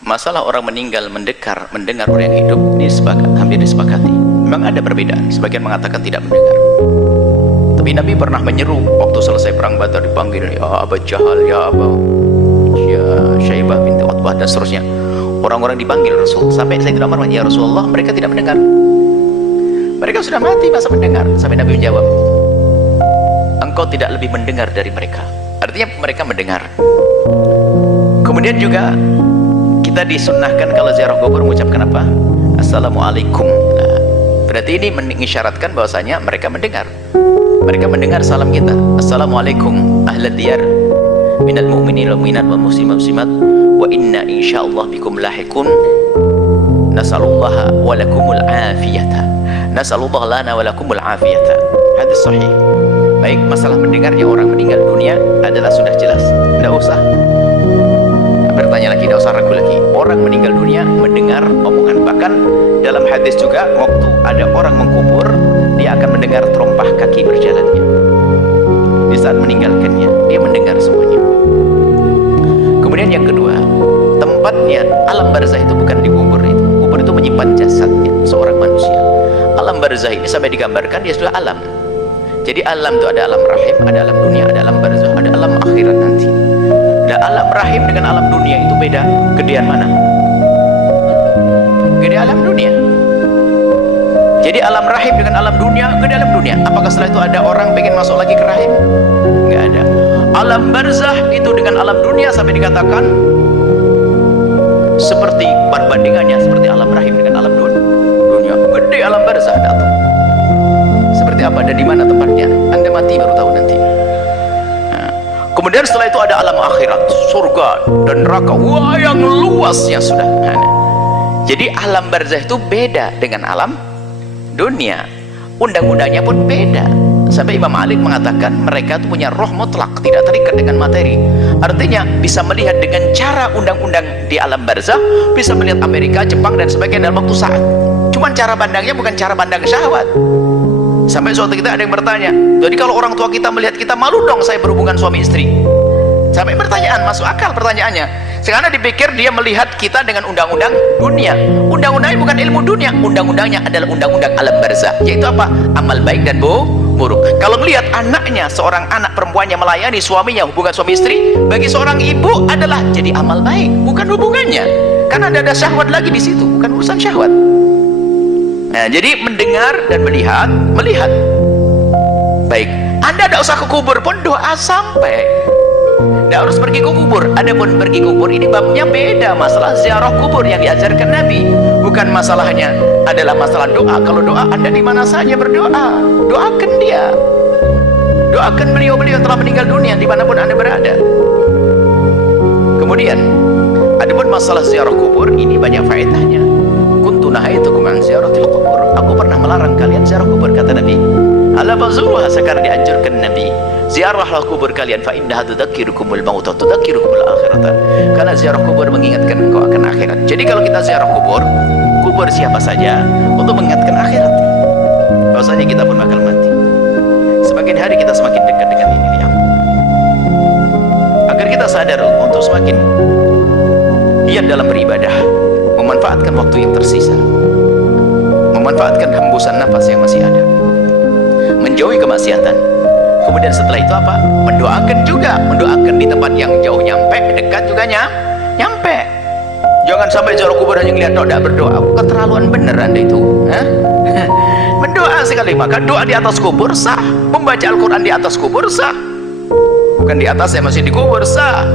Masalah orang meninggal mendengar orang yang hidup ini hampir disepakati. Memang ada perbedaan, sebagian mengatakan tidak mendengar. Tapi Nabi pernah menyeru waktu selesai perang Badar, dipanggil ya Abu Jahal, ya Syaibah binti Utbah dan seterusnya. Orang-orang dipanggil Rasul, sampai Sayyidina Umar, ya Rasulullah, mereka tidak mendengar. Mereka sudah mati, masa mendengar? Sampai Nabi menjawab, engkau tidak lebih mendengar dari mereka. Artinya mereka mendengar. Kemudian juga kita disunnahkan kalau ziarah kubur mengucapkan apa? Assalamualaikum. Nah, berarti ini mengisyaratkan bahwasanya mereka mendengar. Mereka mendengar salam kita. Assalamualaikum ahlad diyar minal mu'minin wal mu'minat wal muslimin wal muslimat wa inna insyaallah bikum lahiqun nasallallahu wa lakumul afiyata. Nasallallahu lana wa lakumul afiyata. Hadis sahih. Baik, masalah mendengarnya orang meninggal dunia adalah sudah jelas. Tidak usah bertanya lagi, tidak usah ragu lagi. Orang meninggal dunia mendengar omongan. Bahkan dalam hadis juga, waktu ada orang mengkubur, dia akan mendengar terompah kaki berjalannya. Di saat meninggalkannya, dia mendengar semuanya. Kemudian yang kedua, tempatnya alam barzah itu bukan di kubur itu. Kubur itu menyimpan jasadnya seorang manusia. Alam barzah ini sampai digambarkan dia sudah alam. Jadi alam itu ada alam rahim, ada alam dunia, ada alam barzah, ada alam akhirat nanti. Ada alam rahim dengan alam dunia itu beda. Gedean mana? Gede alam dunia. Jadi alam rahim dengan alam dunia, gede alam dunia. Apakah setelah itu ada orang pengen masuk lagi ke rahim? Enggak ada. Alam barzah itu dengan alam dunia sampai dikatakan seperti perbandingannya seperti alam rahim dengan alam dunia. Gede alam barzah datang. Seperti apa dan di mana tempatnya? Anda mati baru tahu nanti. Nah, kemudian setelah itu ada alam akhirat, surga dan neraka. Wah, yang luasnya sudah. Nah, jadi alam barzah itu beda dengan alam dunia. Undang-undangnya pun beda. Sampai Imam Malik mengatakan mereka itu punya roh mutlak, tidak terikat dengan materi. Artinya bisa melihat dengan cara undang-undang di alam barzah, bisa melihat Amerika, Jepang dan sebagainya dalam waktu saat. Cuman cara pandangnya bukan cara pandang syahwat. Sampai suatu kita ada yang bertanya, jadi kalau orang tua kita melihat kita, malu dong saya berhubungan suami istri. Sampai pertanyaan, masuk akal pertanyaannya. Sekarang dipikir dia melihat kita dengan undang-undang dunia. Undang-undangnya bukan ilmu dunia, undang-undangnya adalah undang-undang alam barzah, yaitu apa? Amal baik dan buruk. Kalau melihat anaknya, seorang anak perempuannya melayani suaminya, hubungan suami istri, bagi seorang ibu adalah jadi amal baik, bukan hubungannya. Karena ada syahwat lagi di situ, bukan urusan syahwat. Nah, jadi mendengar dan melihat. Baik, Anda tidak usah ke kubur pun doa sampai. Tidak harus pergi ke kubur. Adapun pergi kubur ini babnya beda. Masalah ziarah kubur yang diajarkan Nabi, bukan masalahnya adalah masalah doa. Kalau doa Anda di mana saja berdoa, doakan dia, doakan beliau yang telah meninggal dunia dimanapun Anda berada. Kemudian adapun masalah ziarah kubur ini banyak faedahnya. Kuntu nahaitukum an ziyaratil kubur. Aku pernah melarang kalian ziarah kubur, kata Nabi. Ala bazuruha, sekarang dianjurkan Nabi, ziarahlah kubur kalian, fa innaha tudzakirukumul maut wa tudzakirukumul akhirata. Karena ziarah kubur mengingatkan engkau akan akhirat. Jadi kalau kita ziarah kubur siapa saja untuk mengingatkan akhirat. Bahwasanya kita pun bakal mati. Semakin hari kita semakin dekat dengan ini ya. Agar kita sadar untuk semakin giat dalam beribadah, memanfaatkan waktu yang tersisa, memanfaatkan hembusan nafas yang masih ada, menjauhi kemaksiatan. Kemudian setelah itu apa? Mendoakan juga, mendoakan di tempat yang jauh nyampe, dekat juga nyampe. Jangan sampai ziarah kubur hanya ngeliat doa, tidak berdoa. Keterlaluan bener Anda itu. Mendoa sekali, maka doa di atas kubur sah, membaca Al-Quran di atas kubur sah, bukan di atas ya, masih di kubur sah.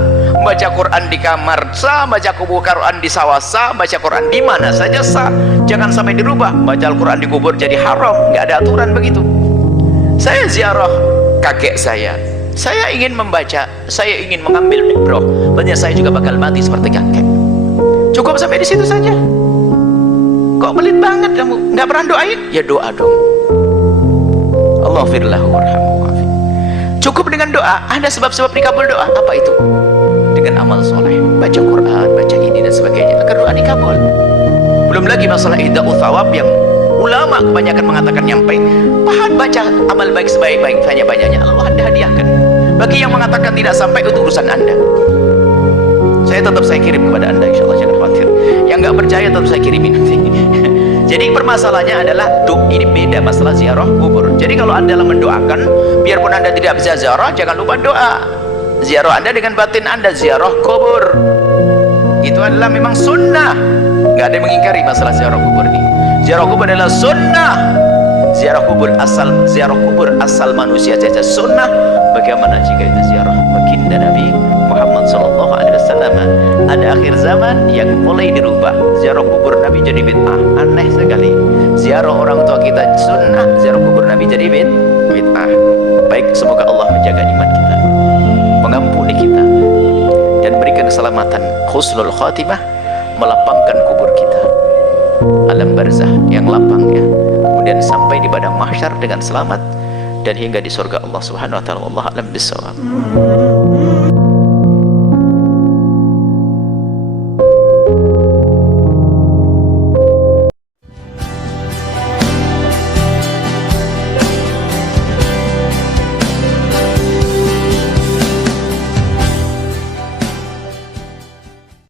Baca Quran di kamar sah, baca Quran di sawah sah, baca Quran di mana saja sah. Jangan sampai dirubah, baca Al-Quran di kubur jadi haram. Nggak ada aturan begitu. Saya ziarah kakek saya ingin membaca, saya ingin mengambil ibrah, banyak saya juga bakal mati seperti kakek. Cukup sampai di situ saja. Kok pelit banget kamu, nggak pernah doain? Ya doa dong. Allah firlahu warhamhu. Cukup dengan doa. Ada sebab-sebab dikabul doa. Apa itu? Dengan amal soleh, baca Quran, baca ini dan sebagainya, agar doa dikabul. Belum lagi masalah ihda'u thawab yang ulama kebanyakan mengatakan nyampe. Pahan baca amal baik sebaik-baik banyak-banyaknya Allah Anda hadiahkan. Bagi yang mengatakan tidak sampai, itu urusan Anda. Saya percaya tetap saya kirim kepada anda, insya Allah, jangan khawatir. Yang nggak percaya tetap saya kirimin nanti. Jadi permasalahannya adalah ini beda masalah ziarah kubur. Jadi kalau anda mendoakan, biarpun anda tidak bisa ziarah, jangan lupa doa. Ziarah anda dengan batin anda, ziarah kubur itu adalah memang sunnah. Nggak ada yang mengingkari masalah ziarah kubur ini. Ziarah kubur adalah sunnah. Ziarah kubur asal manusia saja sunnah. Bagaimana jika itu ziarah baginda Nabi Muhammad sallallahu alaihi wasallam? Ada akhir zaman yang mulai dirubah. Ziarah kubur Nabi jadi bid'ah, aneh sekali. Ziarah orang tua kita sunnah, ziarah kubur Nabi jadi bid'ah. Baik, semoga Allah menjaga iman kita, mengampuni kita, dan berikan keselamatan, husnul khatimah, melapangkan kubur kita, alam barzah yang lapang ya, kemudian sampai di padang mahsyar dengan selamat dan hingga di surga Allah Subhanahu wa taala. Wallahu a'lam bishawab.